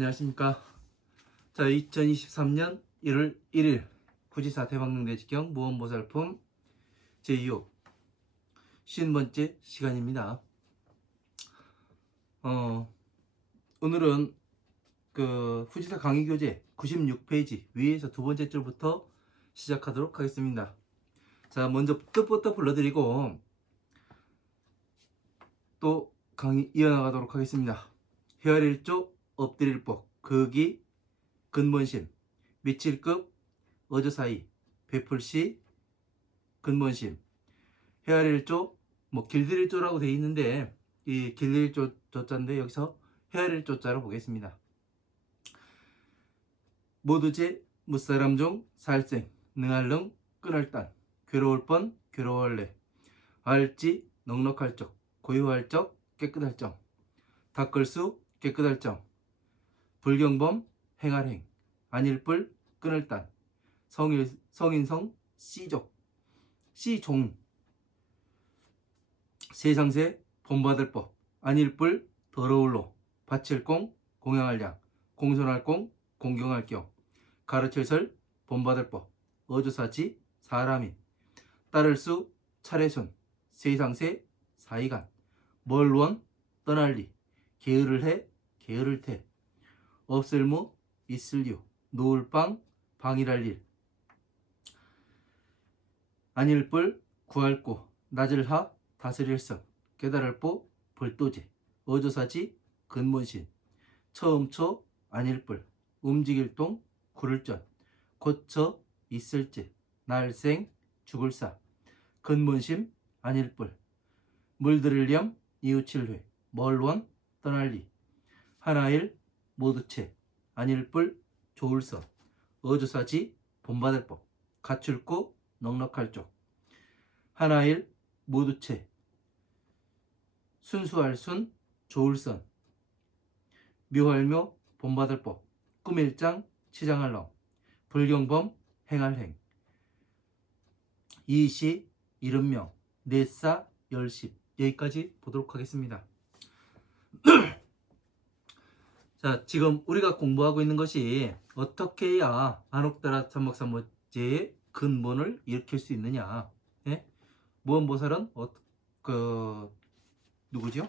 안녕하십니까. 자, 2023년 1월 1일 후지사 대박능대지경 무언보살품 제2호 50번째 시간입니다. 오늘은 그 후지사 강의교재 96페이지 위에서 두 번째 줄부터 시작하도록 하겠습니다. 자, 먼저 뜻부터 불러드리고 또 강의 이어나가도록 하겠습니다. 헤아릴조 엎드릴법 거기 근본심 미칠급 어조사이 베풀시 근본심 헤아릴조 길들일조라고 되어 있는데 이 길들일조 조자인데 여기서 헤아릴조자로 보겠습니다. 모두제 무사람 중 살생 능할릉 끊을단 괴로울 뻔 괴로워할래 알지 넉넉할 적 고유할 적 깨끗할 정 닦을 수 깨끗할 정 불경범 행할 행 안일불 끊을 단 성인성 씨족 씨종 세상세 본받을 법 안일불 더러울로 바칠공 공양할 양 공손할 공 공경할 경 가르칠설 본받을 법 어조사지 사람인 따를 수 차례손 세상세 사이간 멀원 떠날리 게으를 해 게으를 태 없을무 있을유 놓을빵 방일할 일 안일불 구할고 낮을하 다스릴성 깨달을보 벌도제 어조사지 근본신 처음초 안일불 움직일동 구를전 고처 있을지 날생 죽을사 근본심 안일불 물들을렴 이웃칠회 멀원 떠날리 하나일 모두체 안일불 조울서 어조사지 본받을법 갖출고 넉넉할 쪽 하나일 모두체 순수할 순 조울선 묘할묘 본받을법 꿈일장 치장할렁 불경범 행할 행 이시 이름명 넷사 열십 여기까지 보도록 하겠습니다. 자, 지금 우리가 공부하고 있는 것이 어떻게 해야 안옥다라 삼박삼보제의 근본을 일으킬 수 있느냐. 예? 무언보살은 누구죠?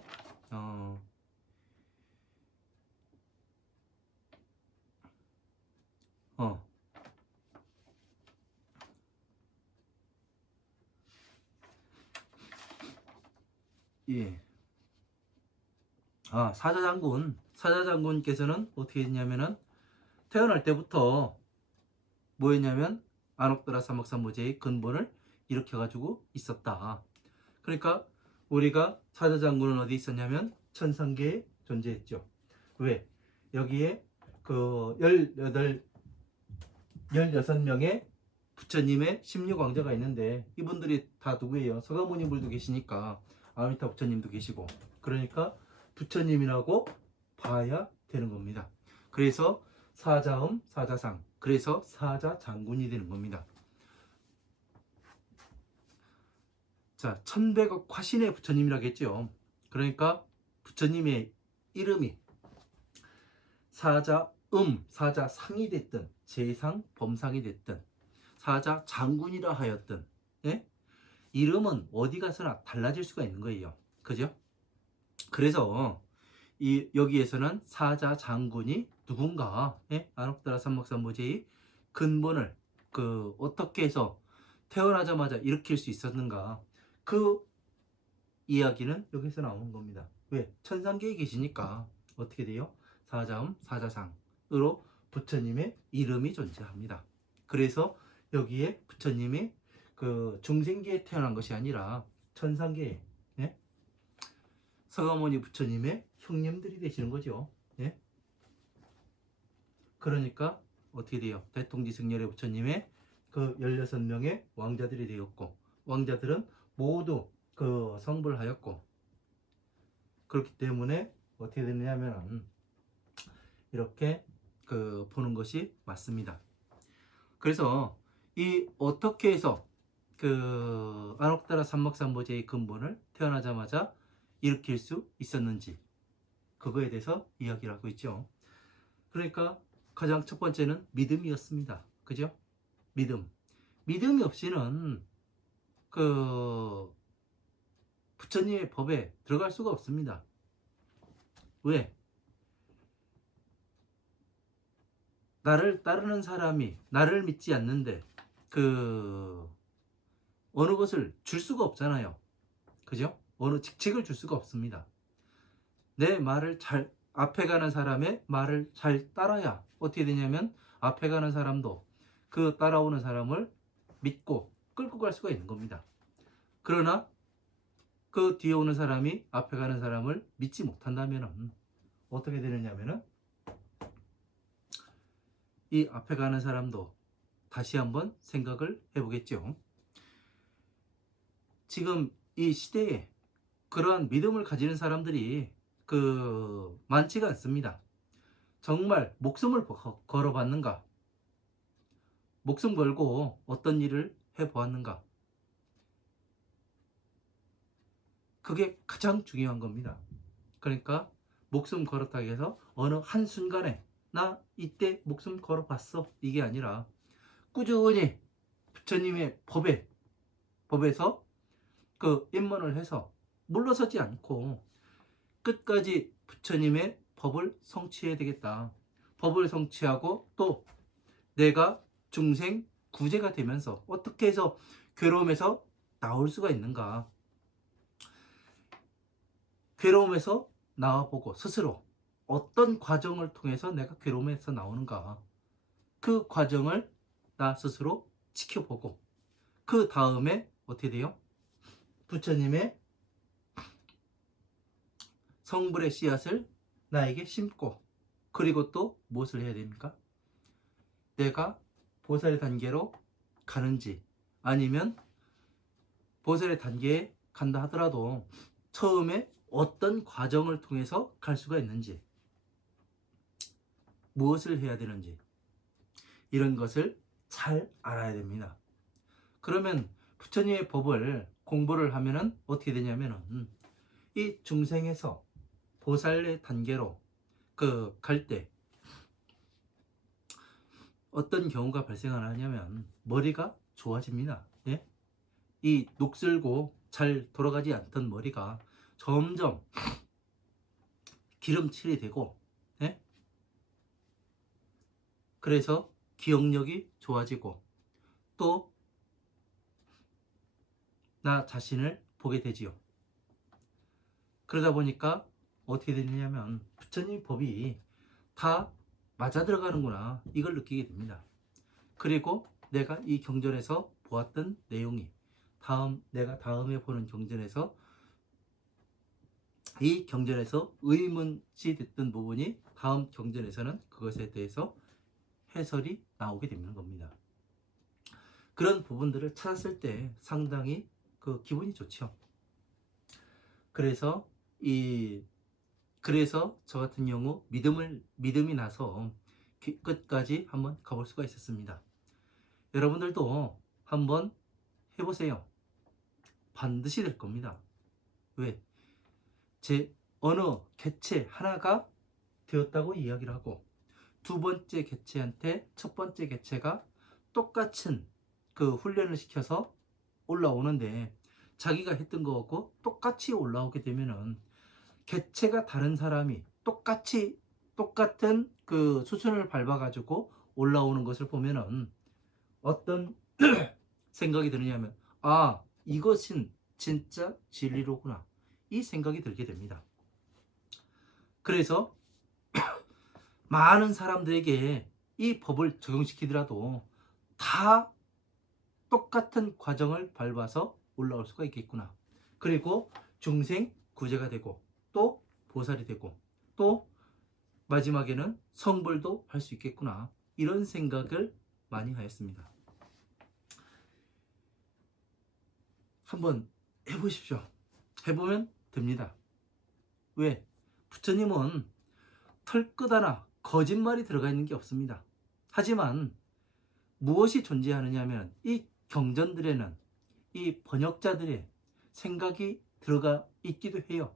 예. 사자장군께서는 어떻게 했냐면은 태어날 때부터 뭐였냐면 안옥다라 삼박삼보제의 근본을 일으켜가지고 있었다. 그러니까 우리가 사자장군은 어디 있었냐면 천상계에 존재했죠. 왜? 여기에 그 16명의 부처님의 16왕자가 있는데 이분들이 다 누구예요? 서가모니불도 계시니까 아미타 부처님도 계시고 그러니까 부처님이라고 봐야 되는 겁니다. 그래서 사자음, 사자상, 그래서 사자장군이 되는 겁니다. 자, 천백억 화신의 부처님이라고 했죠. 그러니까 부처님의 이름이 사자음, 사자상이 됐든 재상, 범상이 됐든 사자장군이라 하였든 예? 이름은 어디 가서나 달라질 수가 있는 거예요. 그죠? 그래서 여기에서는 사자장군이 누군가 안옥다라 삼박삼보제의 근본을 어떻게 해서 태어나자마자 일으킬 수 있었는가 그 이야기는 여기서 나오는 겁니다. 왜? 천상계에 계시니까 어떻게 돼요? 사자음, 사자상으로 부처님의 이름이 존재합니다. 그래서 여기에 부처님이 중생계에 태어난 것이 아니라 천상계에 서가모니 부처님의 형님들이 되시는 거죠. 예? 그러니까 어떻게 돼요? 대통지승열의 부처님의 16명의 왕자들이 되었고 왕자들은 모두 성불을 하였고 그렇기 때문에 어떻게 되느냐면 이렇게 보는 것이 맞습니다. 그래서 어떻게 해서 안옥다라 삼박삼보제의 근본을 태어나자마자 일으킬 수 있었는지 그거에 대해서 이야기를 하고 있죠. 그러니까 가장 첫 번째는 믿음이었습니다. 그죠? 믿음. 믿음이 없이는 그 부처님의 법에 들어갈 수가 없습니다. 왜? 나를 따르는 사람이 나를 믿지 않는데 그 어느 것을 줄 수가 없잖아요. 그죠? 어느 직책을 줄 수가 없습니다. 내 말을 잘 앞에 가는 사람의 말을 잘 따라야 어떻게 되냐면 앞에 가는 사람도 그 따라오는 사람을 믿고 끌고 갈 수가 있는 겁니다. 그러나 그 뒤에 오는 사람이 앞에 가는 사람을 믿지 못한다면 어떻게 되느냐면은 이 앞에 가는 사람도 다시 한번 생각을 해보겠죠. 지금 이 시대에 그러한 믿음을 가지는 사람들이 많지가 않습니다. 정말 목숨을 걸어봤는가? 목숨 걸고 어떤 일을 해보았는가? 그게 가장 중요한 겁니다. 그러니까 목숨 걸었다고 해서 어느 한순간에 나 이때 목숨 걸어봤어 이게 아니라 꾸준히 부처님의 법에서 그 입문을 해서 물러서지 않고 끝까지 부처님의 법을 성취해야 되겠다. 법을 성취하고 또 내가 중생 구제가 되면서 어떻게 해서 괴로움에서 나올 수가 있는가. 괴로움에서 나와보고 스스로 어떤 과정을 통해서 내가 괴로움에서 나오는가. 그 과정을 나 스스로 지켜보고 그 다음에 어떻게 돼요? 부처님의 성불의 씨앗을 나에게 심고 그리고 또 무엇을 해야 됩니까? 내가 보살의 단계로 가는지 아니면 보살의 단계에 간다 하더라도 처음에 어떤 과정을 통해서 갈 수가 있는지 무엇을 해야 되는지 이런 것을 잘 알아야 됩니다. 그러면 부처님의 법을 공부를 하면은 어떻게 되냐면은 이 중생에서 보살의 단계로 갈 때 어떤 경우가 발생하냐면 머리가 좋아집니다. 예? 이 녹슬고 잘 돌아가지 않던 머리가 점점 기름칠이 되고, 예? 그래서 기억력이 좋아지고 또 나 자신을 보게 되지요. 그러다 보니까 어떻게 되느냐면 부처님 법이 다 맞아 들어가는구나 이걸 느끼게 됩니다. 그리고 내가 이 경전에서 보았던 내용이 내가 다음에 보는 경전에서 이 경전에서 의문시 됐던 부분이 다음 경전에서는 그것에 대해서 해설이 나오게 되는 겁니다. 그런 부분들을 찾았을 때 상당히 기분이 좋죠. 그래서 저 같은 경우 믿음이 나서 끝까지 한번 가볼 수가 있었습니다. 여러분들도 한번 해보세요. 반드시 될 겁니다. 왜? 제 어느 개체 하나가 되었다고 이야기를 하고 두 번째 개체한테 첫 번째 개체가 똑같은 훈련을 시켜서 올라오는데 자기가 했던 거하고 똑같이 올라오게 되면은 개체가 다른 사람이 똑같은 수순을 밟아가지고 올라오는 것을 보면은 어떤 생각이 드느냐면 이것은 진짜 진리로구나 이 생각이 들게 됩니다. 그래서 많은 사람들에게 이 법을 적용시키더라도 다 똑같은 과정을 밟아서 올라올 수가 있겠구나. 그리고 중생 구제가 되고 또 보살이 되고 또 마지막에는 성불도 할 수 있겠구나. 이런 생각을 많이 하였습니다. 한번 해보십시오. 해보면 됩니다. 왜? 부처님은 털끝 하나 거짓말이 들어가 있는 게 없습니다. 하지만 무엇이 존재하느냐 하면 이 경전들에는 이 번역자들의 생각이 들어가 있기도 해요.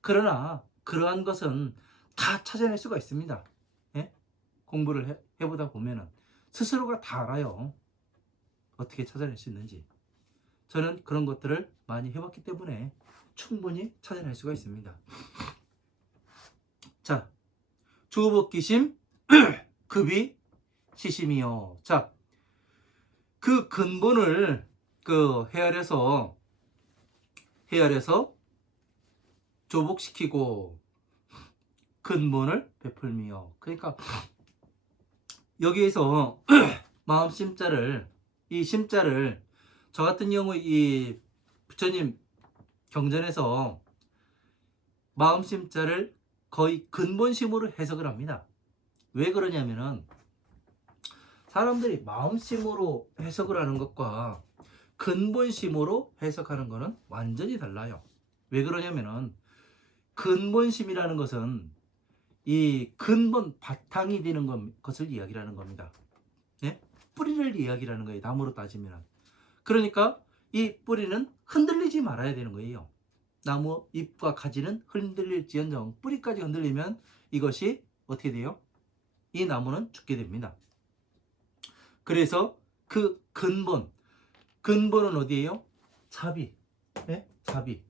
그러나 그러한 것은 다 찾아낼 수가 있습니다. 예? 공부를 해보다 보면은 스스로가 다 알아요. 어떻게 찾아낼 수 있는지. 저는 그런 것들을 많이 해봤기 때문에 충분히 찾아낼 수가 있습니다. 자, 주복기심, 급이, 시심이요. 자, 그 근본을 헤아려서 조복시키고 근본을 베풀미요. 그러니까 여기에서 마음 심자를, 이 심자를 저 같은 경우 이 부처님 경전에서 마음 심자를 거의 근본심으로 해석을 합니다. 왜 그러냐면은 사람들이 마음심으로 해석을 하는 것과 근본심으로 해석하는 것은 완전히 달라요. 왜 그러냐면은 근본심이라는 것은 이 근본 바탕이 되는 것을 이야기하는 겁니다. 예? 뿌리를 이야기하는 거예요. 나무로 따지면. 그러니까 이 뿌리는 흔들리지 말아야 되는 거예요. 나무 잎과 가지는 흔들릴지언정 뿌리까지 흔들리면 이것이 어떻게 돼요? 이 나무는 죽게 됩니다. 그래서 그 근본은 어디예요? 자비. 예? 자비.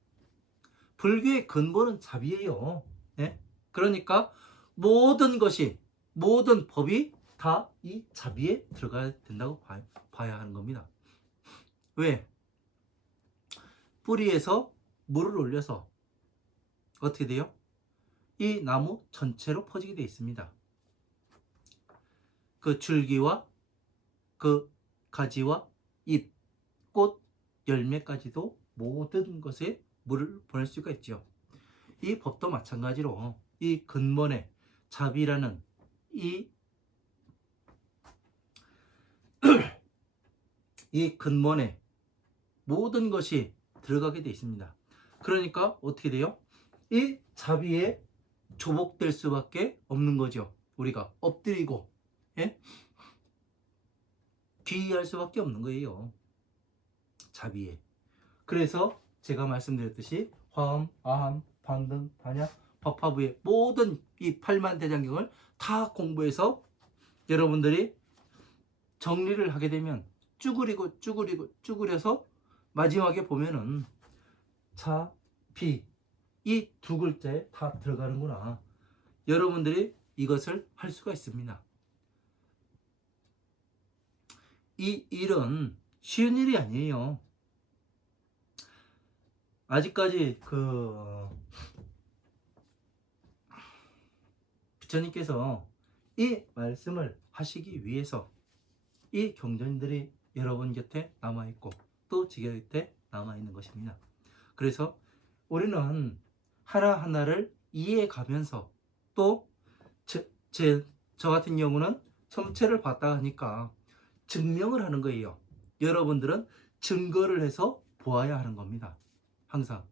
불교의 근본은 자비예요. 예? 그러니까 모든 법이 다 이 자비에 들어가야 된다고 봐야 하는 겁니다. 왜? 뿌리에서 물을 올려서 어떻게 돼요? 이 나무 전체로 퍼지게 되어 있습니다. 그 줄기와 그 가지와 잎, 꽃, 열매까지도 모든 것에 물을 보낼 수가 있죠. 이 법도 마찬가지로 이 근본에 자비라는 이 근본에 모든 것이 들어가게 되어 있습니다. 그러니까 어떻게 돼요? 이 자비에 조복될 수밖에 없는 거죠. 우리가 엎드리고 예? 귀의할 수밖에 없는 거예요. 자비에. 그래서 제가 말씀드렸듯이 화엄, 아함, 방등, 반야, 법화부의 모든 이 8만 대장경을 다 공부해서 여러분들이 정리를 하게 되면 쭈그려서 마지막에 보면은 자, 비 이 두 글자에 다 들어가는구나. 여러분들이 이것을 할 수가 있습니다. 이 일은 쉬운 일이 아니에요. 아직까지 부처님께서 이 말씀을 하시기 위해서 이 경전들이 여러분 곁에 남아있고 또 제 곁에 남아있는 것입니다. 그래서 우리는 하나하나를 이해해 가면서 또 저 같은 경우는 성체를 봤다 하니까 증명을 하는 거예요. 여러분들은 증거를 해서 보아야 하는 겁니다. 항상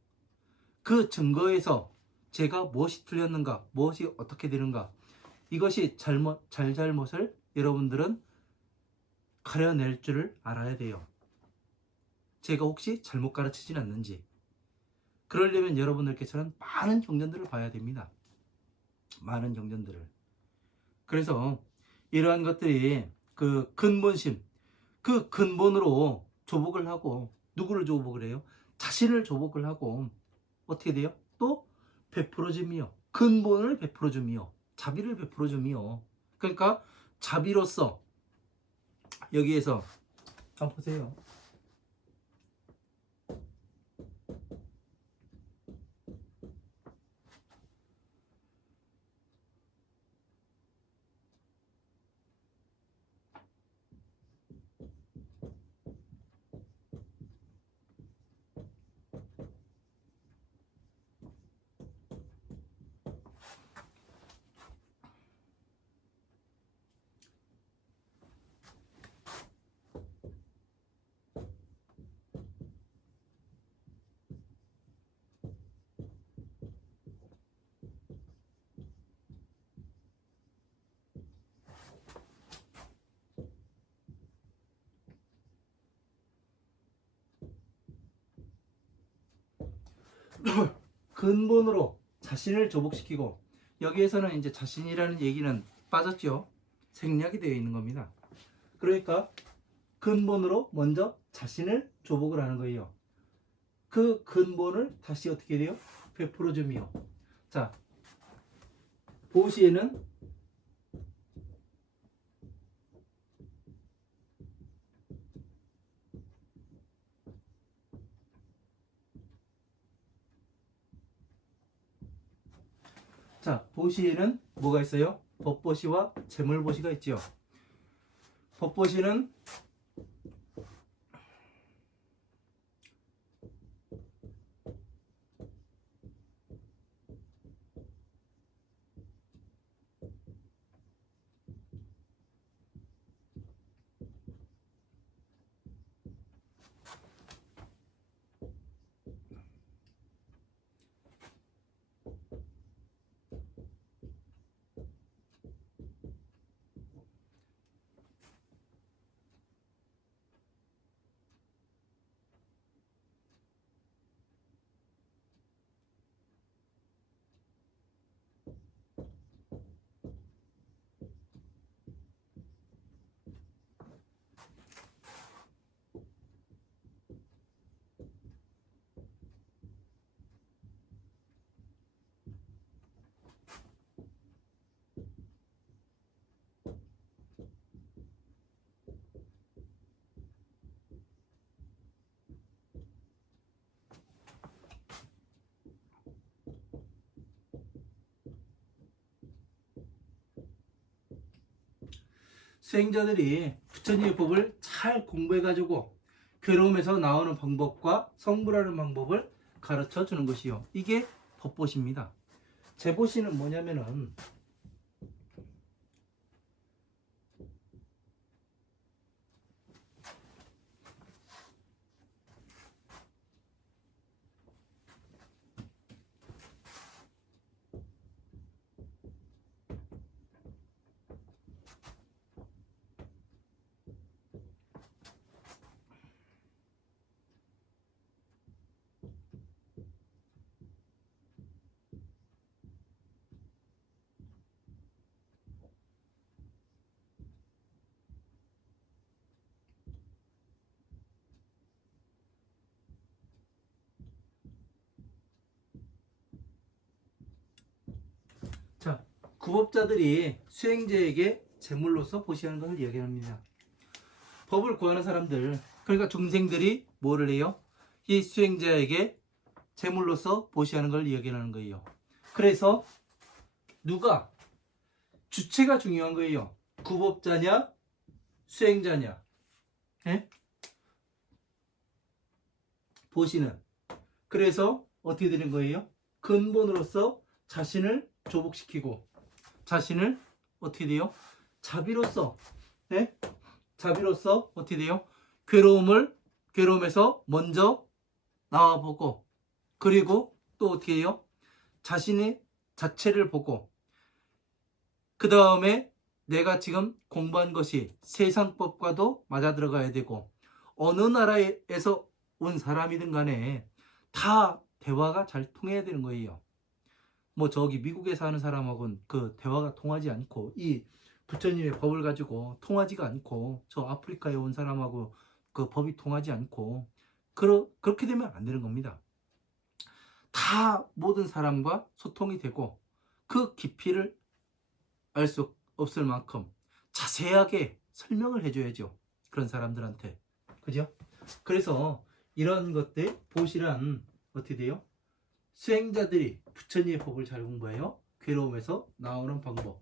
그 증거에서 제가 무엇이 틀렸는가, 무엇이 어떻게 되는가, 이것이 잘잘못을 여러분들은 가려낼 줄을 알아야 돼요. 제가 혹시 잘못 가르치진 않는지. 그러려면 여러분들께서는 많은 경전들을 봐야 됩니다. 많은 경전들을. 그래서 이러한 것들이 그 근본심, 그 근본으로 조복을 하고, 누구를 조복을 해요? 자신을 조복을 하고 어떻게 돼요? 또 베풀어줌이요. 근본을 베풀어줌이요. 자비를 베풀어줌이요. 그러니까 자비로서 여기에서 한번 보세요. 근본으로 자신을 조복시키고, 여기에서는 이제 자신이라는 얘기는 빠졌죠. 생략이 되어 있는 겁니다. 그러니까 근본으로 먼저 자신을 조복을 하는 거예요. 그 근본을 다시 어떻게 돼요? 베풀어 줌이요. 자, 보시에는 보시에는 뭐가 있어요? 법보시와 재물보시가 있죠. 법보시는 수행자들이 부처님의 법을 잘 공부해가지고 괴로움에서 나오는 방법과 성불하는 방법을 가르쳐 주는 것이요. 이게 법보시입니다. 재보시는 뭐냐면은 구법자들이 수행자에게 제물로서 보시하는 것을 이야기합니다. 법을 구하는 사람들, 그러니까 중생들이 뭐를 해요? 이 수행자에게 제물로서 보시하는 걸 이야기하는 거예요. 그래서 누가 주체가 중요한 거예요. 구법자냐 수행자냐. 네? 보시는. 그래서 어떻게 되는 거예요? 근본으로서 자신을 조복시키고 자신을 어떻게 돼요? 자비로서, 네? 자비로서 어떻게 돼요? 괴로움에서 먼저 나와보고, 그리고 또 어떻게 해요? 자신의 자체를 보고, 그 다음에 내가 지금 공부한 것이 세상법과도 맞아 들어가야 되고, 어느 나라에서 온 사람이든 간에 다 대화가 잘 통해야 되는 거예요. 뭐 저기 미국에 사는 사람하고는 그 대화가 통하지 않고, 이 부처님의 법을 가지고 통하지가 않고, 저 아프리카에 온 사람하고 그 법이 통하지 않고, 그렇게 되면 안 되는 겁니다. 다 모든 사람과 소통이 되고 그 깊이를 알 수 없을 만큼 자세하게 설명을 해줘야죠. 그런 사람들한테. 그죠? 그래서 이런 것들 보시란 어떻게 돼요? 수행자들이 부처님의 법을 잘 공부해요. 괴로움에서 나오는 방법.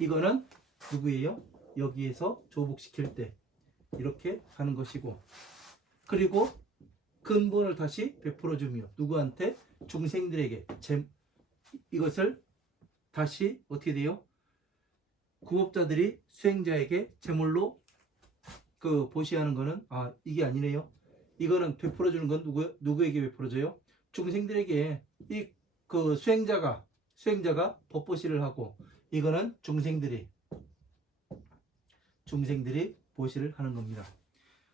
이거는 누구예요? 여기에서 조복시킬 때 이렇게 하는 것이고, 그리고 근본을 다시 베풀어 주며 누구한테? 중생들에게 이것을 다시 어떻게 돼요? 구법자들이 수행자에게 제물로 그 보시하는 거는 이게 아니네요. 이거는 베풀어 주는 건 누구에게 베풀어 줘요? 중생들에게. 이 그 수행자가 법보시를 하고, 이거는 중생들이 보시를 하는 겁니다.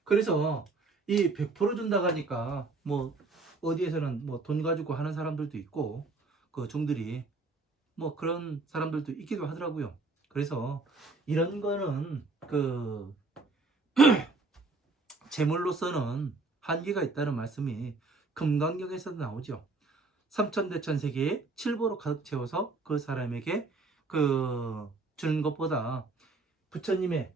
그래서 이 베풀어 준다고 하니까 뭐 어디에서는 뭐 돈 가지고 하는 사람들도 있고, 그 종들이 뭐 그런 사람들도 있기도 하더라고요. 그래서 이런 거는 그 재물로서는 한계가 있다는 말씀이 금강경에서도 나오죠. 삼천대천세계에 칠보로 가득 채워서 그 사람에게 주는 것보다 부처님의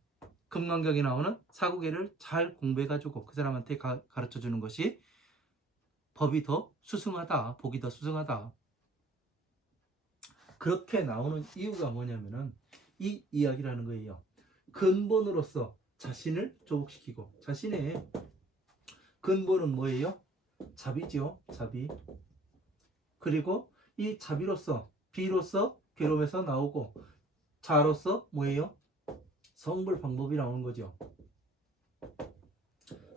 금강경에 나오는 사구계를 잘 공부해가지고 그 사람한테 가르쳐 주는 것이 법이 더 수승하다, 복이 더 수승하다. 그렇게 나오는 이유가 뭐냐면은 이 이야기라는 거예요. 근본으로서 자신을 조복시키고, 자신의 근본은 뭐예요? 자비죠. 자비. 그리고 이 자비로서, 비로서 괴로움에서 나오고, 자로서 뭐예요? 성불 방법이 나오는 거죠.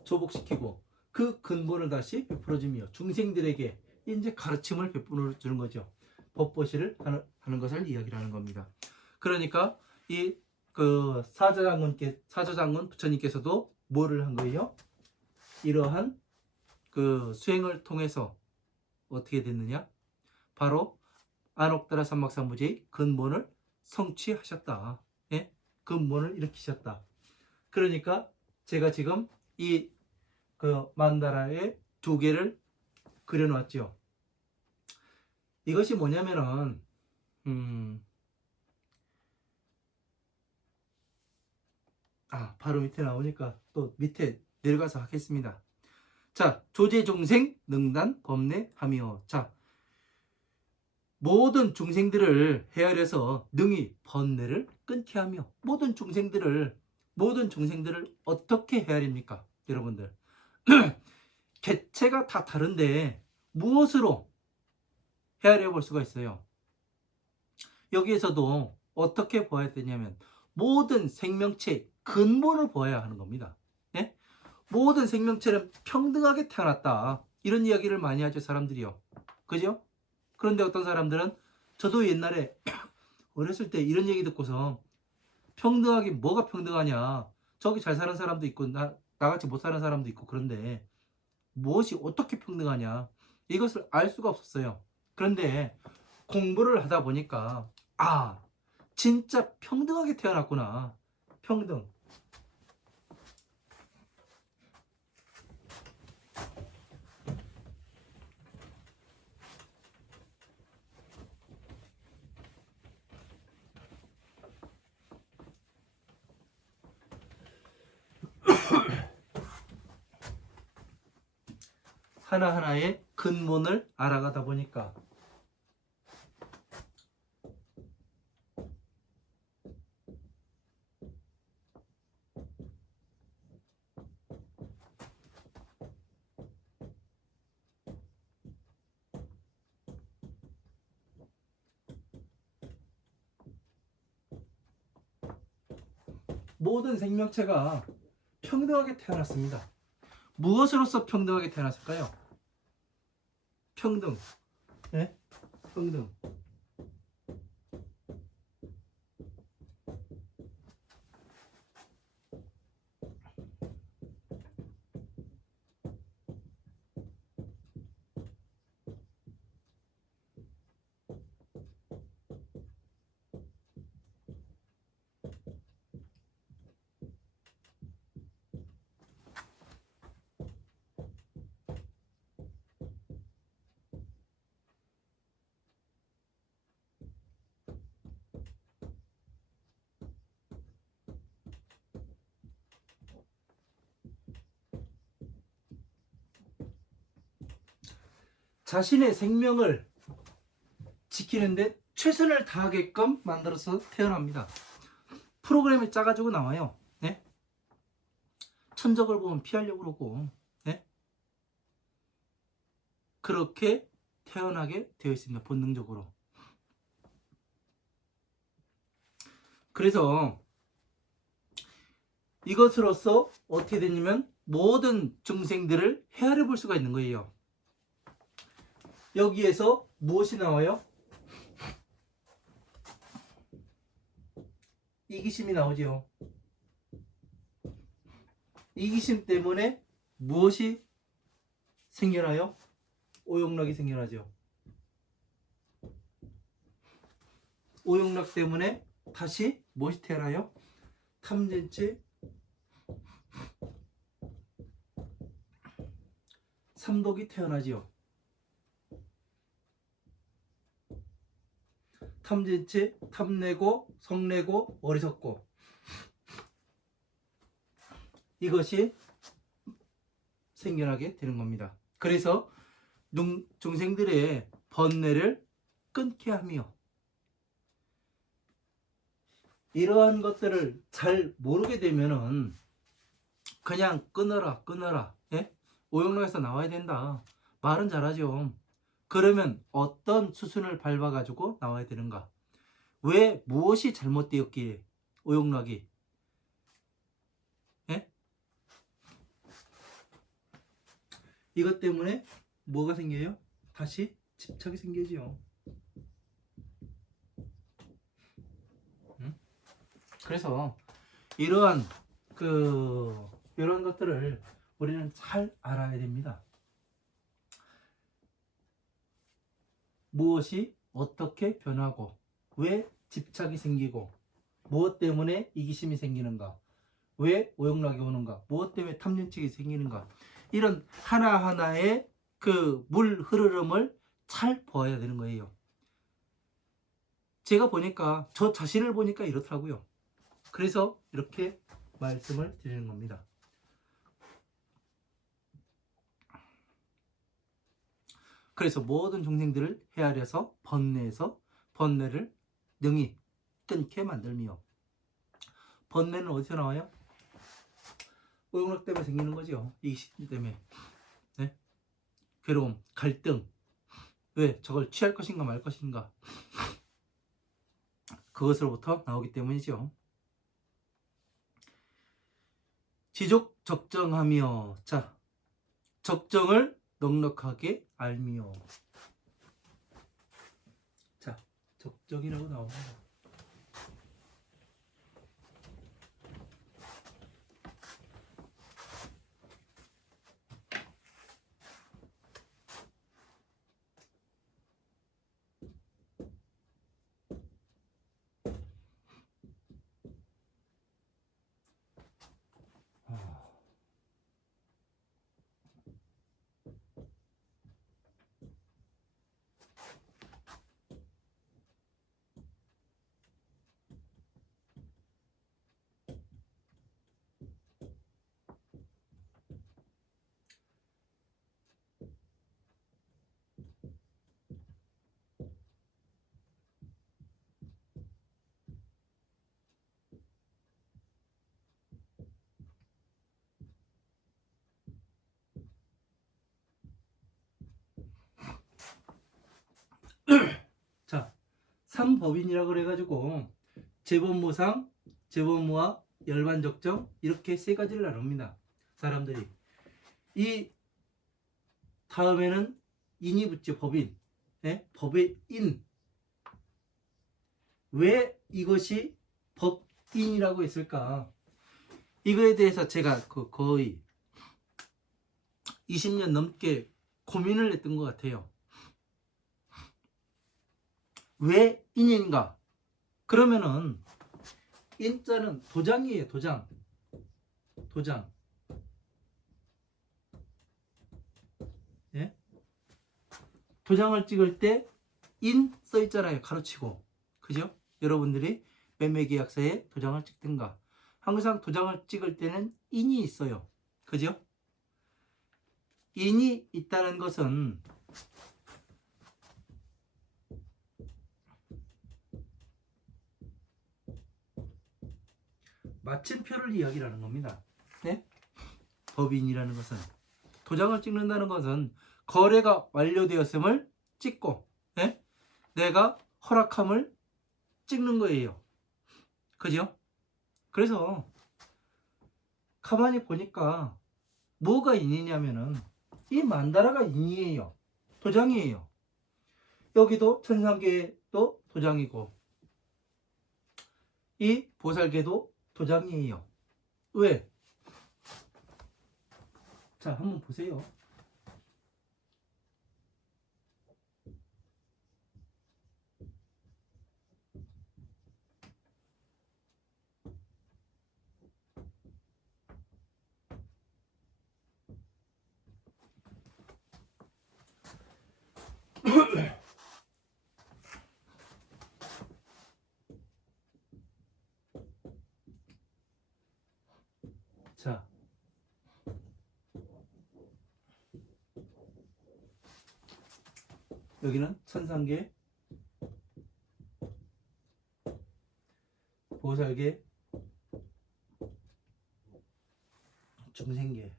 조복시키고 그 근본을 다시 베풀어주며 중생들에게 이제 가르침을 베풀어 주는 거죠. 법보시를 하는 것을 이야기하는 겁니다. 그러니까 이 사자장군 부처님께서도 뭐를 한 거예요? 이러한 수행을 통해서 어떻게 됐느냐? 바로 안옥다라 삼막삼부제의 근본을 성취하셨다. 예? 근본을 일으키셨다. 그러니까 제가 지금 이 만다라의 두 개를 그려놨죠. 이것이 뭐냐면은 바로 밑에 나오니까 또 밑에 내려가서 하겠습니다. 자, 조제중생 능단 법례하며. 자, 모든 중생들을 헤아려서 능히 번뇌를 끊게 하며. 모든 중생들을 어떻게 헤아립니까? 여러분들 개체가 다 다른데 무엇으로 헤아려 볼 수가 있어요? 여기에서도 어떻게 보아야 되냐면 모든 생명체의 근본을 보아야 하는 겁니다. 예? 모든 생명체는 평등하게 태어났다. 이런 이야기를 많이 하죠, 사람들이요. 그죠? 그런데 어떤 사람들은, 저도 옛날에 어렸을 때 이런 얘기 듣고서 평등하게 뭐가 평등하냐, 저기 잘 사는 사람도 있고 나같이 못 사는 사람도 있고, 그런데 무엇이 어떻게 평등하냐, 이것을 알 수가 없었어요. 그런데 공부를 하다 보니까 진짜 평등하게 태어났구나. 평등. 하나하나의 근본을 알아가다 보니까 모든 생명체가 평등하게 태어났습니다. 무엇으로서 평등하게 태어났을까요? 평등. 네? 평등. 자신의 생명을 지키는데 최선을 다하게끔 만들어서 태어납니다. 프로그램이 짜가지고 나와요. 네? 천적을 보면 피하려고 그러고, 네? 그렇게 태어나게 되어 있습니다. 본능적으로. 그래서 이것으로서 어떻게 되냐면 모든 중생들을 헤아려 볼 수가 있는 거예요. 여기에서 무엇이 나와요? 이기심이 나오죠. 이기심 때문에 무엇이 생겨나요? 오용락이 생겨나죠. 오용락 때문에 다시 무엇이 태어나요? 탐진치 삼독이 태어나지요. 탐진치 탐내고 성내고 어리석고, 이것이 생겨나게 되는 겁니다. 그래서 중생들의 번뇌를 끊게 하며, 이러한 것들을 잘 모르게 되면은 그냥 끊어라 예? 오용락에서 나와야 된다, 말은 잘하죠. 그러면 어떤 수순을 밟아 가지고 나와야 되는가? 왜, 무엇이 잘못되었기에 오용락이, 예? 이것 때문에 뭐가 생겨요? 다시 집착이 생기죠. 그래서 이러한 이런 것들을 우리는 잘 알아야 됩니다. 무엇이 어떻게 변하고, 왜 집착이 생기고, 무엇 때문에 이기심이 생기는가, 왜 오용락이 오는가, 무엇 때문에 탐진책이 생기는가, 이런 하나하나의 그 물 흐르름을 잘 보아야 되는 거예요. 제가 보니까, 저 자신을 보니까 이렇더라고요. 그래서 이렇게 말씀을 드리는 겁니다. 그래서 모든 중생들을 헤아려서 번뇌에서 번뇌를 능히 끊게 만들며, 번뇌는 어디서 나와요? 오용락 때문에 생기는 거죠. 이기심 때문에. 네? 괴로움, 갈등. 왜? 저걸 취할 것인가 말 것인가. 그것으로부터 나오기 때문이죠. 지족 적정하며, 자, 적정을 넉넉하게 알며. 자, 적정이라고 나옵니다. 자, 삼법인이라고 그래가지고 재본무상, 재본무와 열반적정, 이렇게 세 가지를 나눕니다. 사람들이. 이 다음에는 인이 붙죠. 법인. 예? 법의 인. 왜 이것이 법인이라고 했을까? 이거에 대해서 제가 거의 20년 넘게 고민을 했던 것 같아요. 왜 인인가? 그러면은 인자는 도장이에요. 도장. 예? 도장을 찍을 때 인 써 있잖아요. 가로치고. 그죠? 여러분들이 매매계약서에 도장을 찍든가, 항상 도장을 찍을 때는 인이 있어요. 그죠? 인이 있다는 것은 마침표를 이야기하는 겁니다. 네? 법인이라는 것은, 도장을 찍는다는 것은 거래가 완료되었음을 찍고, 네? 내가 허락함을 찍는 거예요. 그죠? 그래서 가만히 보니까 뭐가 인이냐면은 이 만다라가 인이에요. 도장이에요. 여기도 천상계도 도장이고, 이 보살계도 도장이에요. 왜? 자, 한번 보세요. 자, 여기는 천상계, 보살계, 중생계.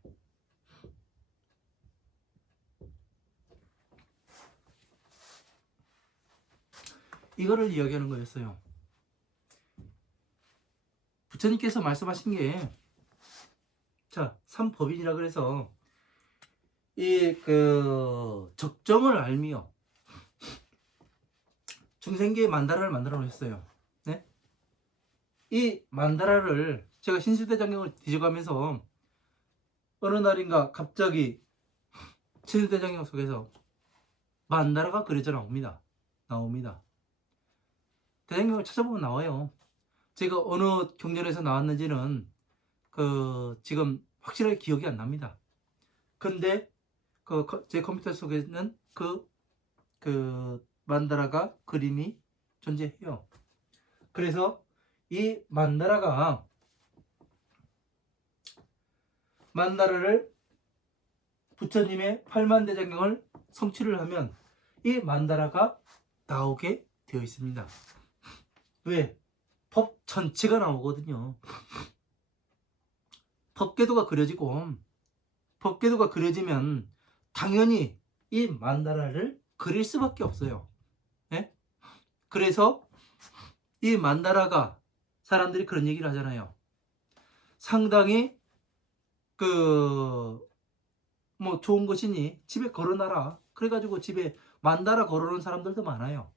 이거를 이야기하는 거였어요. 부처님께서 말씀하신 게, 자, 삼법인이라 그래서 이 적정을 알미요, 중생계의 만다라를 만들어 놓으셨어요. 네? 이 만다라를 제가 신수대장경을 뒤져가면서 어느 날인가 갑자기 신수대장경 속에서 만다라가 그려져 나옵니다. 대장경을 찾아보면 나와요. 제가 어느 경전에서 나왔는지는 지금 확실하게 기억이 안 납니다. 근데 제 컴퓨터 속에는 그 만다라가 그림이 존재해요. 그래서 이 만다라를 부처님의 팔만대장경을 성취를 하면 이 만다라가 나오게 되어 있습니다. 왜? 법 전체가 나오거든요. 법궤도가 그려지면 당연히 이 만다라를 그릴 수밖에 없어요. 네? 그래서 이 만다라가, 사람들이 그런 얘기를 하잖아요. 상당히 뭐 좋은 것이니 집에 걸어놔라. 그래가지고 집에 만다라 걸어놓은 사람들도 많아요.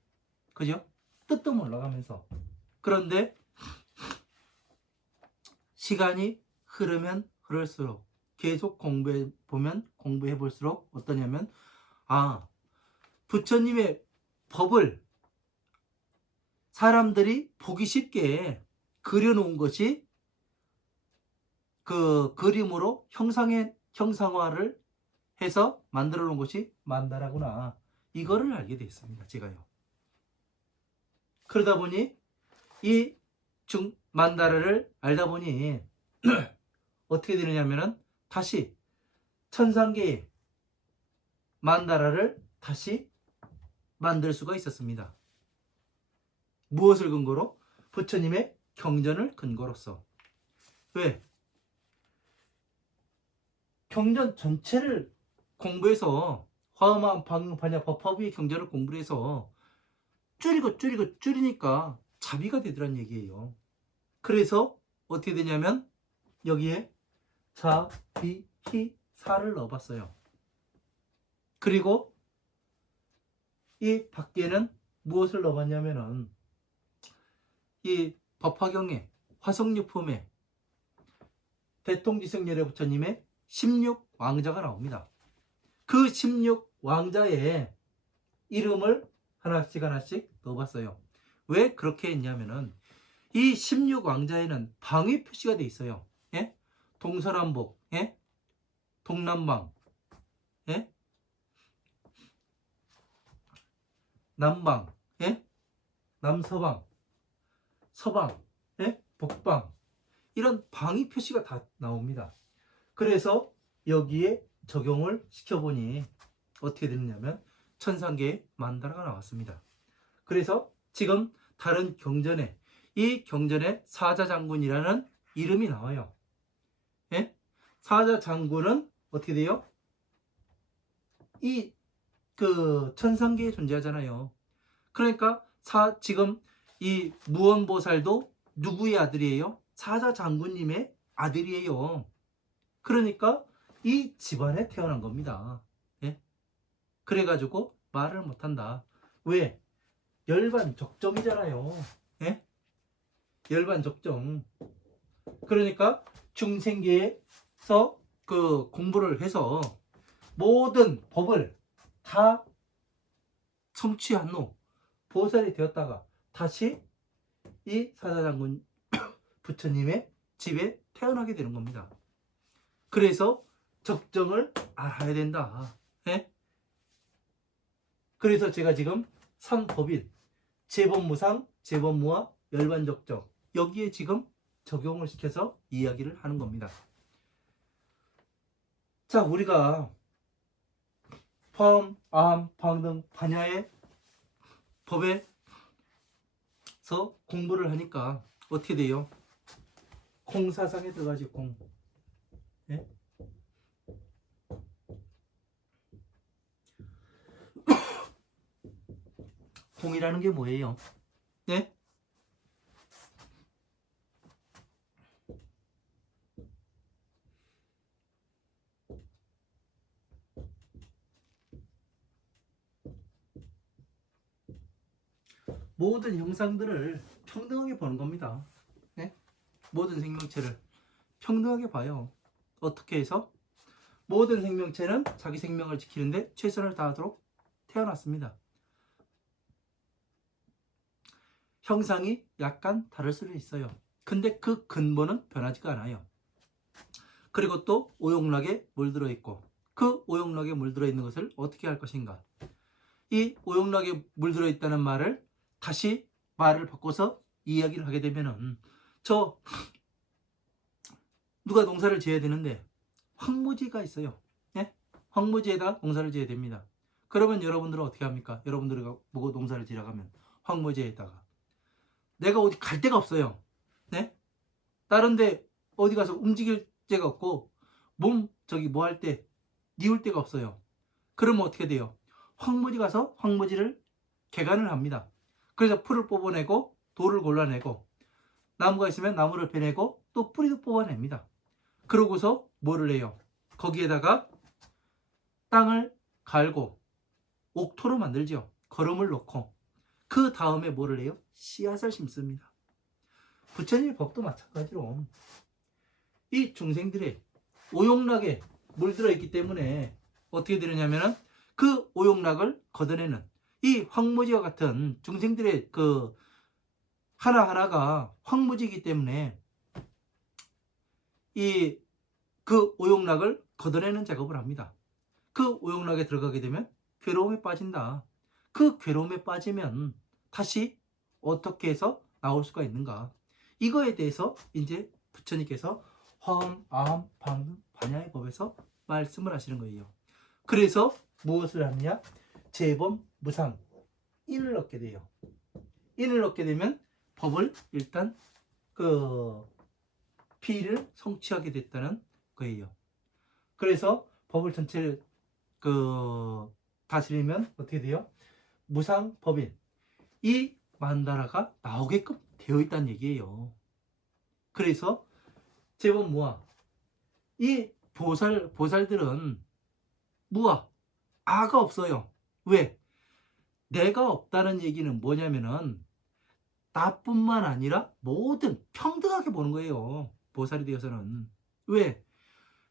그죠? 뜻도 몰라가면서. 그런데 시간이 흐르면 흐를수록, 계속 공부해 볼수록 어떠냐면, 부처님의 법을 사람들이 보기 쉽게 그려놓은 것이 그 그림으로 형상화를 해서 만들어 놓은 것이 만다라구나. 이거를 알게 됐습니다. 제가요. 그러다 보니 이 만다라를 알다 보니 어떻게 되느냐면은 다시 천상계의 만다라를 다시 만들 수가 있었습니다. 무엇을 근거로? 부처님의 경전을 근거로서. 왜? 경전 전체를 공부해서, 화엄한 방응 반야 법화부의 경전을 공부해서 줄이니까 자비가 되더란 얘기예요. 그래서 어떻게 되냐면 여기에 자, 비, 히, 사를 넣어봤어요. 그리고 이 밖에는 무엇을 넣어봤냐면은 이 법화경에, 화성유품에 대통지승열애 부처님의 16왕자가 나옵니다. 그 16왕자의 이름을 하나씩 넣어봤어요. 왜 그렇게 했냐면은 이 16왕자에는 방위 표시가 돼 있어요. 예? 동서남북, 예? 동남방, 예? 남방, 예? 남서방, 서방, 예? 북방, 이런 방위 표시가 다 나옵니다. 그래서 여기에 적용을 시켜보니 어떻게 되느냐면 천상계의 만다라가 나왔습니다. 그래서 지금 다른 경전에, 이 경전에 사자장군이라는 이름이 나와요. 예? 사자장군은 어떻게 돼요? 이 천상계에 존재하잖아요. 그러니까 지금 이 무언보살도 누구의 아들이에요? 사자장군님의 아들이에요. 그러니까 이 집안에 태어난 겁니다. 예? 그래가지고 말을 못한다. 왜? 열반적정이잖아요. 예? 열반적정. 그러니까 중생계에서 공부를 해서 모든 법을 다 성취한 후 보살이 되었다가 다시 이 사자장군 부처님의 집에 태어나게 되는 겁니다. 그래서 적정을 알아야 된다. 예? 그래서 제가 지금 삼법인, 재법무상, 재법무와 열반적정, 여기에 지금 적용을 시켜서 이야기를 하는 겁니다. 자, 우리가 펌, 암, 방 등 반야의 법에서 공부를 하니까 어떻게 돼요? 공사상에 들어가지, 공. 예? 공이라는 게 뭐예요? 네? 모든 형상들을 평등하게 보는 겁니다. 네? 모든 생명체를 평등하게 봐요. 어떻게 해서? 모든 생명체는 자기 생명을 지키는데 최선을 다하도록 태어났습니다. 형상이 약간 다를 수도 있어요. 근데 그 근본은 변하지가 않아요. 그리고 또 오용락에 물들어 있고, 그 오용락에 물들어 있는 것을 어떻게 할 것인가? 이 오용락에 물들어 있다는 말을 다시 말을 바꿔서 이야기를 하게 되면은, 저 누가 농사를 지어야 되는데 황무지가 있어요. 예? 황무지에다 농사를 지어야 됩니다. 그러면 여러분들은 어떻게 합니까? 여러분들이 보고 농사를 지으러 가면 황무지에다가 내가 어디 갈 데가 없어요. 네? 다른데 어디 가서 움직일 데가 없고 몸 저기 뭐 할 때 니울 데가 없어요. 그러면 어떻게 돼요? 황무지 가서 황무지를 개간을 합니다. 그래서 풀을 뽑아내고 돌을 골라내고 나무가 있으면 나무를 베내고 또 뿌리도 뽑아냅니다. 그러고서 뭐를 해요? 거기에다가 땅을 갈고 옥토로 만들죠. 거름을 놓고 그 다음에 뭐를 해요? 씨앗을 심습니다. 부처님의 법도 마찬가지로 이 중생들의 오용락에 물들어 있기 때문에 어떻게 되느냐면은 그 오용락을 걷어내는 이 황무지와 같은 중생들의 그 하나하나가 황무지이기 때문에 이 그 오용락을 걷어내는 작업을 합니다. 그 오용락에 들어가게 되면 괴로움에 빠진다. 그 괴로움에 빠지면 다시 어떻게 해서 나올 수가 있는가? 이거에 대해서 이제 부처님께서 화엄, 아함, 방등, 반야의 법에서 말씀을 하시는 거예요. 그래서 무엇을 하느냐? 재범, 무상, 인을 얻게 돼요. 인을 얻게 되면 법을 일단 그 피를 성취하게 됐다는 거예요. 그래서 법을 전체를 그 다스리면 어떻게 돼요? 무상법인 이 만다라가 나오게끔 되어 있다는 얘기예요. 그래서 제법 무아 이 보살들은 무아 아가 없어요. 왜? 내가 없다는 얘기는 뭐냐면은 나뿐만 아니라 모든 평등하게 보는 거예요. 보살이 되어서는. 왜?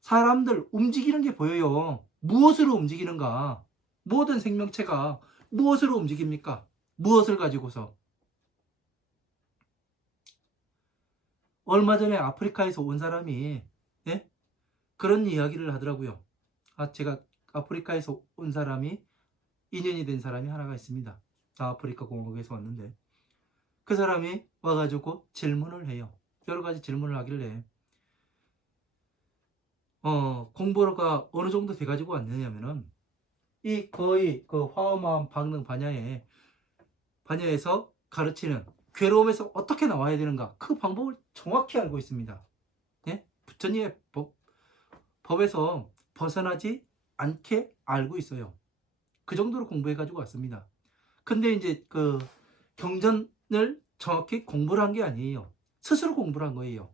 사람들 움직이는 게 보여요. 무엇으로 움직이는가? 모든 생명체가 무엇으로 움직입니까? 무엇을 가지고서? 얼마 전에 아프리카에서 온 사람이 예? 그런 이야기를 하더라고요. 제가 아프리카에서 온 사람이 인연이 된 사람이 하나가 있습니다. 아프리카 공화국에서 왔는데 그 사람이 와가지고 질문을 해요. 여러 가지 질문을 하길래 공부가 어느 정도 돼가지고 왔느냐면은 이 거의 그 화엄한 방능 반야에서 가르치는 괴로움에서 어떻게 나와야 되는가 그 방법을 정확히 알고 있습니다. 예? 부처님의 법에서 벗어나지 않게 알고 있어요. 그 정도로 공부해 가지고 왔습니다. 근데 이제 그 경전을 정확히 공부를 한 게 아니에요. 스스로 공부를 한 거예요.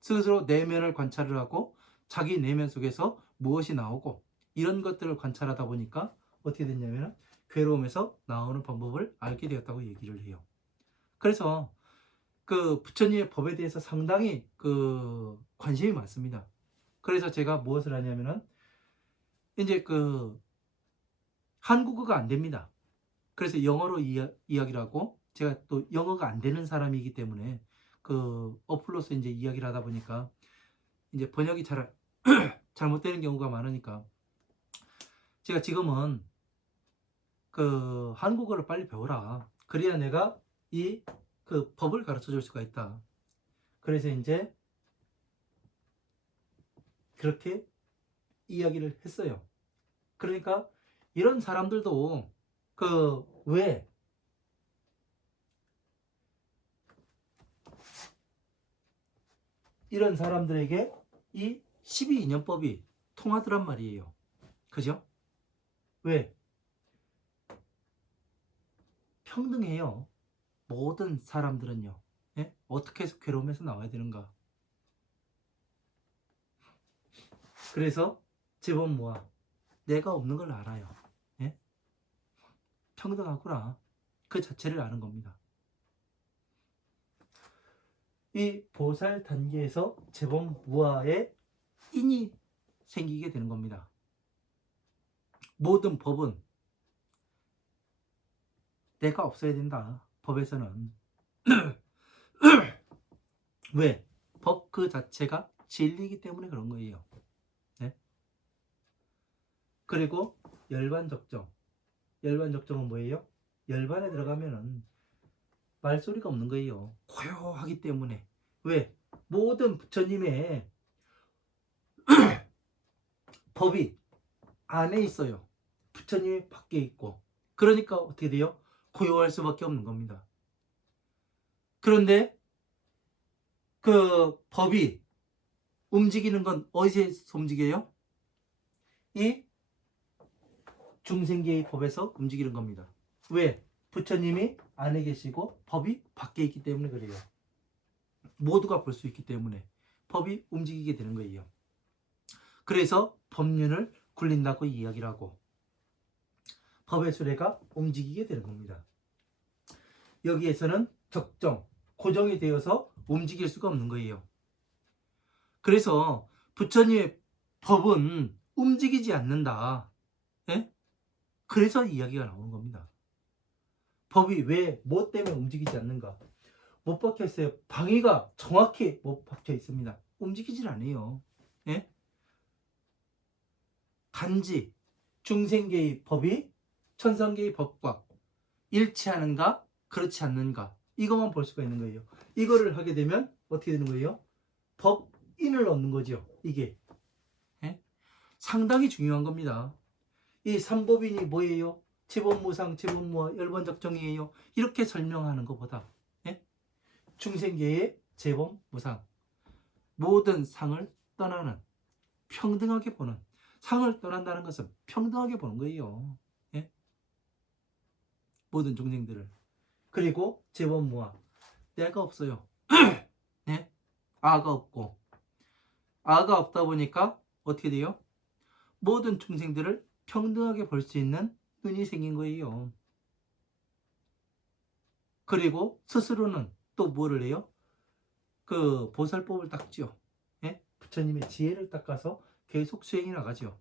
스스로 내면을 관찰을 하고 자기 내면 속에서 무엇이 나오고 이런 것들을 관찰하다 보니까 어떻게 됐냐면 괴로움에서 나오는 방법을 알게 되었다고 얘기를 해요. 그래서 그 부처님의 법에 대해서 상당히 그 관심이 많습니다. 그래서 제가 무엇을 하냐면은 이제 그 한국어가 안 됩니다. 그래서 영어로 이야기를 하고 제가 또 영어가 안 되는 사람이기 때문에 그 어플로서 이제 이야기를 하다 보니까 이제 번역이 잘 잘못되는 경우가 많으니까 제가 지금은 그 한국어를 빨리 배워라. 그래야 내가 이 그 법을 가르쳐 줄 수가 있다. 그래서 이제 그렇게 이야기를 했어요. 그러니까 이런 사람들도 왜 이런 사람들에게 이 12인연법이 통하더란 말이에요. 그죠? 왜? 평등해요. 모든 사람들은요. 예? 어떻게 해서 괴로움에서 나와야 되는가? 그래서 제법 모아. 내가 없는 걸 알아요. 예? 평등하구나. 그 자체를 아는 겁니다. 이 보살 단계에서 제법 무아의 인이 생기게 되는 겁니다. 모든 법은 내가 없어야 된다. 법에서는. 왜? 법 그 자체가 진리이기 때문에 그런 거예요. 네? 그리고 열반적정. 열반적정은 뭐예요? 열반에 들어가면은 말소리가 없는 거예요. 고요하기 때문에. 왜? 모든 부처님의 법이 안에 있어요. 부처님이 밖에 있고. 그러니까 어떻게 돼요? 고요할 수밖에 없는 겁니다. 그런데 그 법이 움직이는 건 어디서 움직여요? 이 중생계의 법에서 움직이는 겁니다. 왜? 부처님이 안에 계시고 법이 밖에 있기 때문에 그래요. 모두가 볼 수 있기 때문에 법이 움직이게 되는 거예요. 그래서 법륜을 굴린다고 이야기를 하고 법의 수레가 움직이게 되는 겁니다. 여기에서는 적정, 고정이 되어서 움직일 수가 없는 거예요. 그래서 부처님의 법은 움직이지 않는다. 예? 그래서 이야기가 나오는 겁니다. 법이 왜, 뭐 때문에 움직이지 않는가? 못 박혀 있어요. 방위가 정확히 못 박혀 있습니다. 움직이질 않아요. 예? 단지 중생계의 법이 천상계의 법과 일치하는가 그렇지 않는가 이것만 볼 수가 있는 거예요. 이거를 하게 되면 어떻게 되는 거예요? 법인을 얻는 거죠. 이게 예? 상당히 중요한 겁니다. 이 삼법인이 뭐예요? 제법무상, 제법무아, 열반적정이에요. 이렇게 설명하는 것보다 예? 중생계의 제법무상 모든 상을 떠나는 평등하게 보는 상을 떠난다는 것은 평등하게 보는 거예요. 예? 모든 중생들을. 그리고 제법무아 내가 없어요. 네? 아가 없고 아가 없다 보니까 어떻게 돼요? 모든 중생들을 평등하게 볼 수 있는 눈이 생긴 거예요. 그리고 스스로는 또 뭐를 해요? 그 보살법을 닦죠. 예? 부처님의 지혜를 닦아서 계속 수행이 나가죠.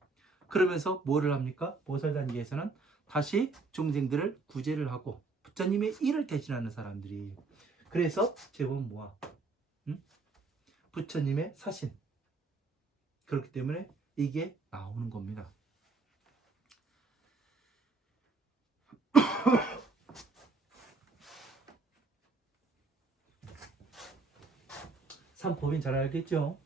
그러면서 뭐를 합니까? 보살 단계에서는 다시 중생들을 구제를 하고 부처님의 일을 대신하는 사람들이 그래서 제법모아 부처님의 사신 그렇기 때문에 이게 나오는 겁니다. 삼법인 잘 알겠죠?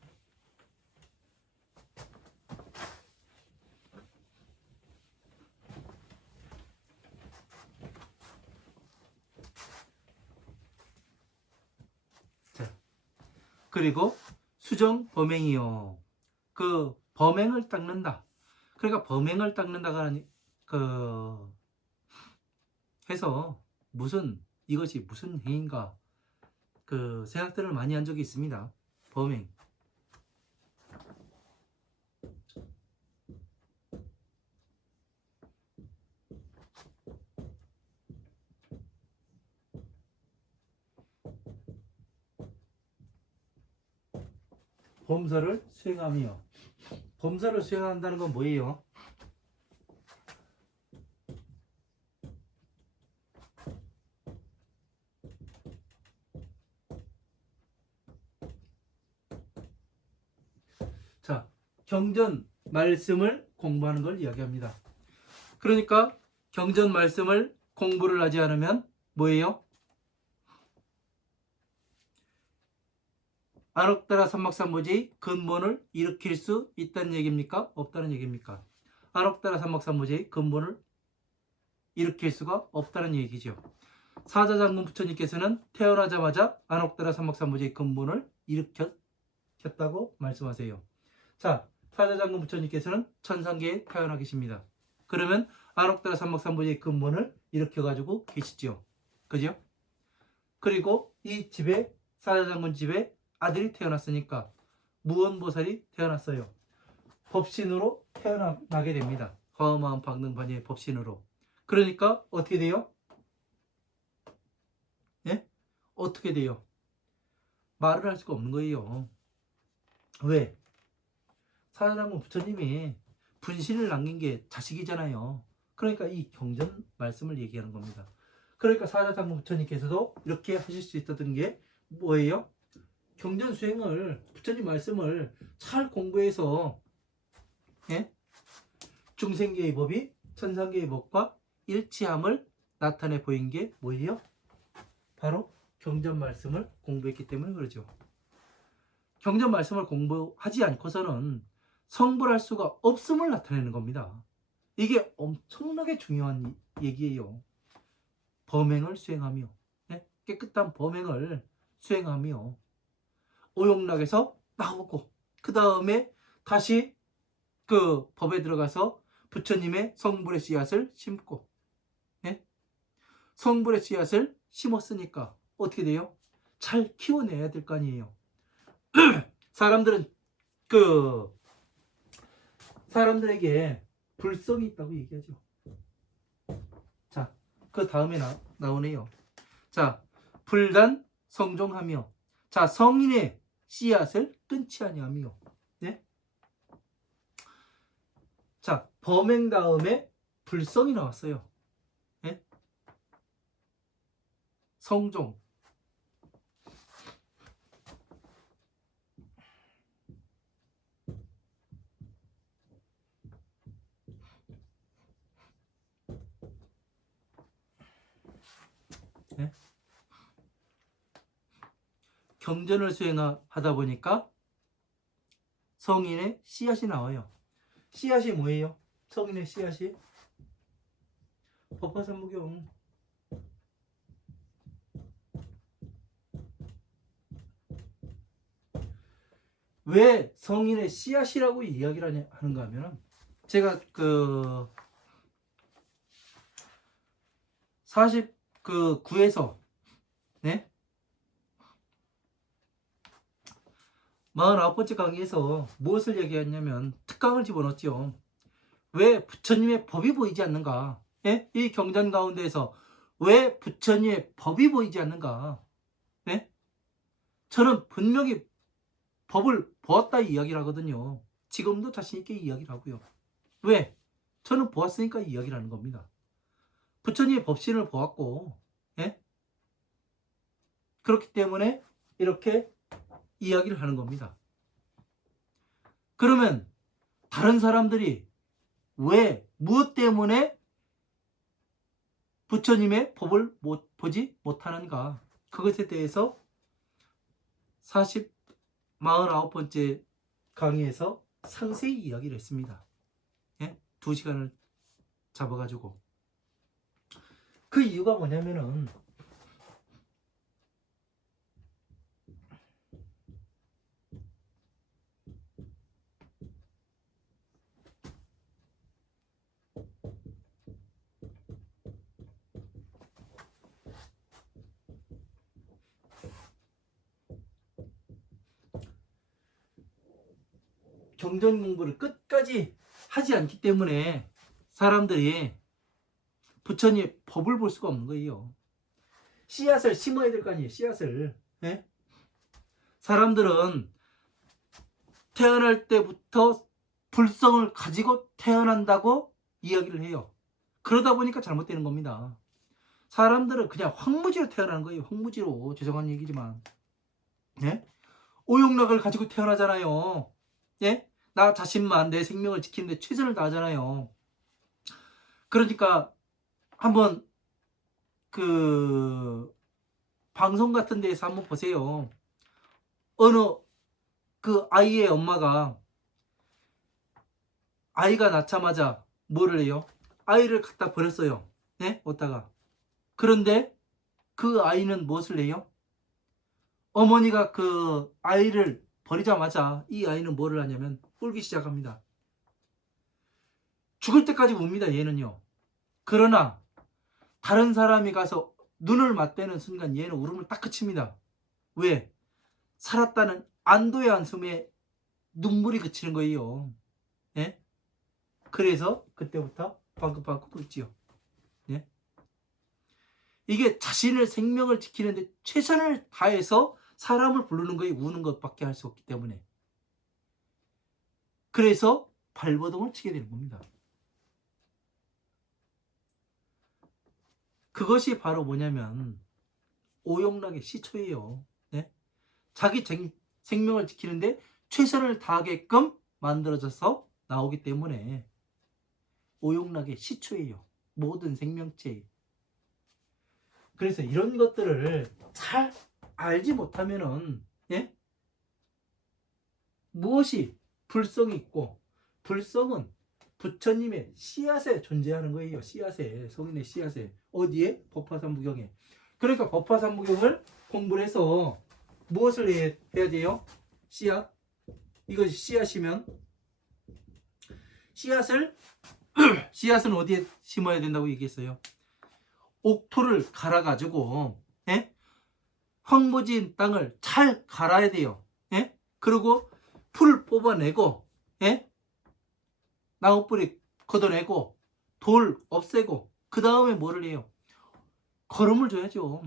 자, 그리고 수정 범행이요. 그 범행을 닦는다. 그러니까 범행을 닦는다가 그 해서 이것이 무슨 행인가 그 생각들을 많이 한 적이 있습니다. 범행. 범사를 수행하며 범사를 수행한다는 건 뭐예요? 자, 경전 말씀을 공부하는 걸 이야기합니다. 그러니까 경전 말씀을 공부를 하지 않으면 뭐예요? 안옥다라 삼막삼부제의 근본을 일으킬 수 있다는 얘기입니까? 없다는 얘기입니까? 안옥다라 삼막삼부제의 근본을 일으킬 수가 없다는 얘기죠. 사자장군 부처님께서는 태어나자마자 안옥다라 삼막삼부제의 근본을 일으켰다고 말씀하세요. 자, 사자장군 부처님께서는 천상계에 태어나 계십니다. 그러면 안옥다라 삼막삼부제의 근본을 일으켜가지고 계시죠. 그죠? 그리고 이 집에, 사자장군 집에 아들이 태어났으니까 무언보살이 태어났어요. 법신으로 태어나게 됩니다. 화엄마음 방능반야의 법신으로. 그러니까 어떻게 돼요? 예? 어떻게 돼요? 말을 할 수가 없는 거예요. 왜? 사자장군 부처님이 분신을 남긴 게 자식이잖아요. 그러니까 이 경전 말씀을 얘기하는 겁니다. 그러니까 사자장군 부처님께서도 이렇게 하실 수 있었던 게 뭐예요? 경전 수행을, 부처님 말씀을 잘 공부해서, 예? 중생계의 법이 천상계의 법과 일치함을 나타내 보인 게 뭐예요? 바로 경전 말씀을 공부했기 때문에 그러죠. 경전 말씀을 공부하지 않고서는 성불할 수가 없음을 나타내는 겁니다. 이게 엄청나게 중요한 얘기예요. 범행을 수행하며, 네? 깨끗한 범행을 수행하며 오용락에서 나오고, 그 다음에 다시 그 법에 들어가서 부처님의 성불의 씨앗을 심고, 네? 성불의 씨앗을 심었으니까 어떻게 돼요? 잘 키워내야 될 거 아니에요. 사람들에게 불성이 있다고 얘기하죠. 자, 그 다음에 나오네요. 자, 불단 성종하며, 자, 성인의 씨앗을 끊지 아니하며, 네? 자, 범행 다음에 불성이 나왔어요. 네? 성종. 네? 경전을 수행하다 보니까 성인의 씨앗이 나와요. 씨앗이 뭐예요? 성인의 씨앗이 법화삼무경. 왜 성인의 씨앗이라고 이야기를 하는가 하면은, 제가 49에서, 네? 49번째 강의에서 무엇을 얘기했냐면 특강을 집어넣었죠. 왜 부처님의 법이 보이지 않는가? 예? 이 경전 가운데에서 왜 부처님의 법이 보이지 않는가? 네? 저는 분명히 법을 보았다 이야기를 하거든요. 지금도 자신 있게 이야기를 하고요. 왜? 저는 보았으니까 이야기를 하는 겁니다. 부처님의 법신을 보았고, 예? 그렇기 때문에 이렇게 이야기를 하는 겁니다. 그러면 다른 사람들이 왜, 무엇 때문에 부처님의 법을 보지 못하는가? 그것에 대해서 49번째 강의에서 상세히 이야기를 했습니다. 예? 2시간을 잡아가지고. 그 이유가 뭐냐면은, 경전 공부를 끝까지 하지 않기 때문에 사람들이 부처님의 법을 볼 수가 없는 거예요. 씨앗을 심어야 될 거 아니에요. 씨앗을. 예? 사람들은 태어날 때부터 불성을 가지고 태어난다고 이야기를 해요. 그러다 보니까 잘못되는 겁니다. 사람들은 그냥 황무지로 태어나는 거예요. 황무지로. 죄송한 얘기지만. 예? 오용락을 가지고 태어나잖아요. 예? 나 자신만 내 생명을 지키는데 최선을 다하잖아요. 그러니까 한번 방송 같은 데에서 한번 보세요. 어느 그 아이의 엄마가 아이가 낳자마자 뭐를 해요? 아이를 갖다 버렸어요. 네? 어디다가. 그런데 그 아이는 무엇을 해요? 어머니가 그 아이를 버리자마자 이 아이는 뭐를 하냐면 울기 시작합니다. 죽을 때까지 웁니다. 얘는요. 그러나 다른 사람이 가서 눈을 맞대는 순간 얘는 울음을 딱 그칩니다. 왜? 살았다는 안도의 한숨에 눈물이 그치는 거예요. 예? 그래서 그때부터 방긋방긋 울지요. 예? 이게 자신의 생명을 지키는데 최선을 다해서 사람을 부르는 거에 우는 것밖에 할 수 없기 때문에, 그래서 발버둥을 치게 되는 겁니다. 그것이 바로 뭐냐면 오용락의 시초예요. 네? 자기 생명을 지키는데 최선을 다하게끔 만들어져서 나오기 때문에 오용락의 시초예요. 모든 생명체. 그래서 이런 것들을 잘 알지 못하면은, 예? 무엇이 불성이 있고, 불성은 부처님의 씨앗에 존재하는 거예요. 씨앗에, 성인의 씨앗에. 어디에? 법화삼부경에. 그러니까 법화삼부경을 공부를 해서 무엇을 해야 돼요? 씨앗. 이것이 씨앗이면 씨앗은 어디에 심어야 된다고 얘기했어요? 옥토를 갈아가지고, 예? 황무지인 땅을 잘 갈아야 돼요. 예? 그리고 풀을 뽑아내고, 예? 나무뿌리 걷어내고, 돌 없애고, 그 다음에 뭐를 해요? 거름을 줘야죠.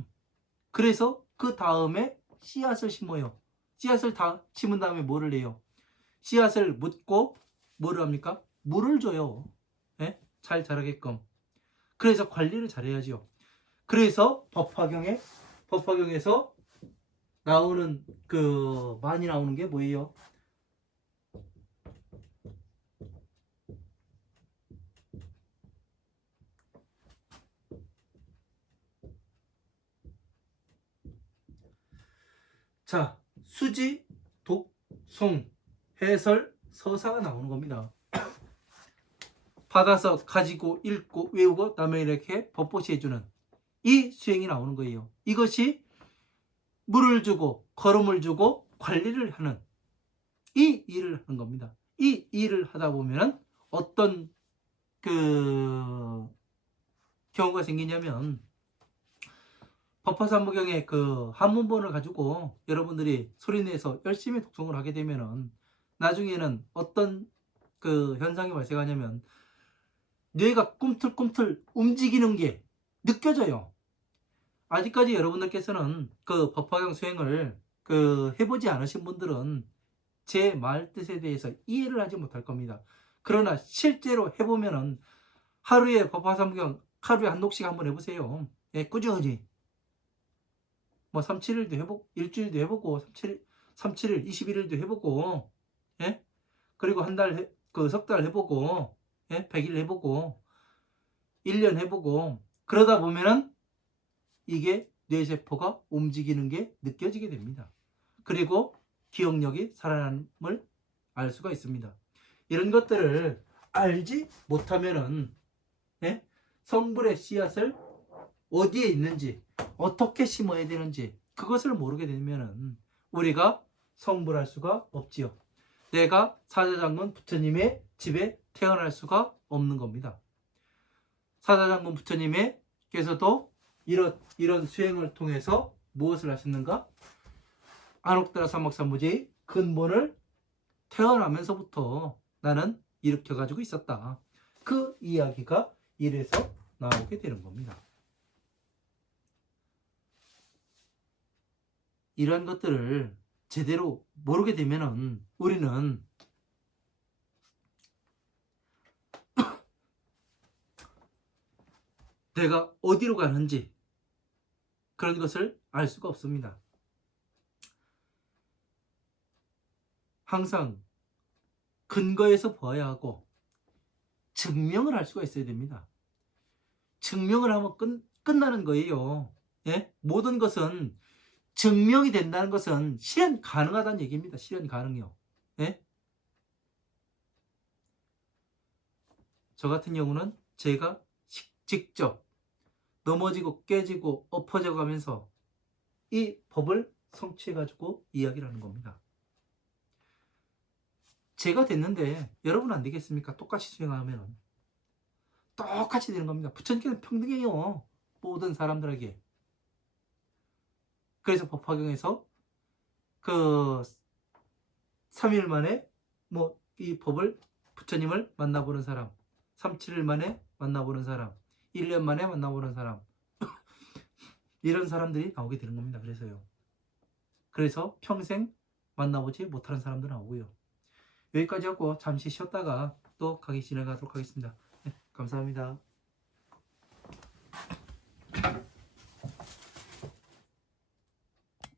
그래서 그 다음에 씨앗을 심어요. 씨앗을 다 심은 다음에 뭐를 해요? 씨앗을 묻고 뭐를 합니까? 물을 줘요. 예? 잘 자라게끔. 그래서 관리를 잘해야죠. 그래서 법화경에서 나오는 많이 나오는 게 뭐예요? 자, 수지, 독, 송, 해설, 서사가 나오는 겁니다. 받아서 가지고 읽고 외우고 남에게 법보시 해주는 이 수행이 나오는 거예요. 이것이 물을 주고 걸음을 주고 관리를 하는 이 일을 하는 겁니다. 이 일을 하다 보면 어떤 경우가 생기냐면, 법화삼부경의 한문본을 가지고 여러분들이 소리내서 열심히 독송을 하게 되면은 나중에는 어떤 현상이 발생하냐면 뇌가 꿈틀꿈틀 움직이는 게 느껴져요. 아직까지 여러분들께서는 법화경 수행을 해보지 않으신 분들은 제 말 뜻에 대해서 이해를 하지 못할 겁니다. 그러나 실제로 해보면은 하루에 법화삼부경 하루에 한 녹씩 한번 해보세요. 예, 꾸준히. 뭐 3, 7일도 해보고 일주일도 해보고 3, 7일 21일도 해보고, 예? 그리고 한 달, 석 달 해보고, 예? 100일 해보고 1년 해보고, 그러다 보면은 이게 뇌세포가 움직이는 게 느껴지게 됩니다. 그리고 기억력이 살아남을 알 수가 있습니다. 이런 것들을 알지 못하면은, 예? 성불의 씨앗을 어디에 있는지, 어떻게 심어야 되는지 그것을 모르게 되면은 우리가 성불할 수가 없지요. 내가 사자장군 부처님의 집에 태어날 수가 없는 겁니다. 사자장군 부처님께서도 이런 수행을 통해서 무엇을 하셨는가? 안옥다라 삼막삼무제의 근본을 태어나면서부터 나는 일으켜가지고 있었다. 그 이야기가 이래서 나오게 되는 겁니다. 이러한 것들을 제대로 모르게 되면은 우리는 내가 어디로 가는지 그런 것을 알 수가 없습니다. 항상 근거에서 보아야 하고 증명을 할 수가 있어야 됩니다. 증명을 하면 끝나는 거예요. 예? 모든 것은 증명이 된다는 것은 실현 가능하다는 얘기입니다. 실현 가능요. 예? 저 같은 경우는 제가 직접 넘어지고 깨지고 엎어져 가면서 이 법을 성취해 가지고 이야기를 하는 겁니다. 제가 됐는데 여러분 안 되겠습니까? 똑같이 수행하면 똑같이 되는 겁니다. 부처님께는 평등해요. 모든 사람들에게. 그래서 법화경에서 그 3일 만에 뭐 이 법을 부처님을 만나보는 사람, 3, 7일 만에 만나보는 사람, 1년 만에 만나보는 사람, 이런 사람들이 나오게 되는 겁니다. 그래서요. 그래서 평생 만나보지 못하는 사람도 나오고요. 여기까지 하고 잠시 쉬었다가 또 강의 진행하도록 하겠습니다. 네, 감사합니다.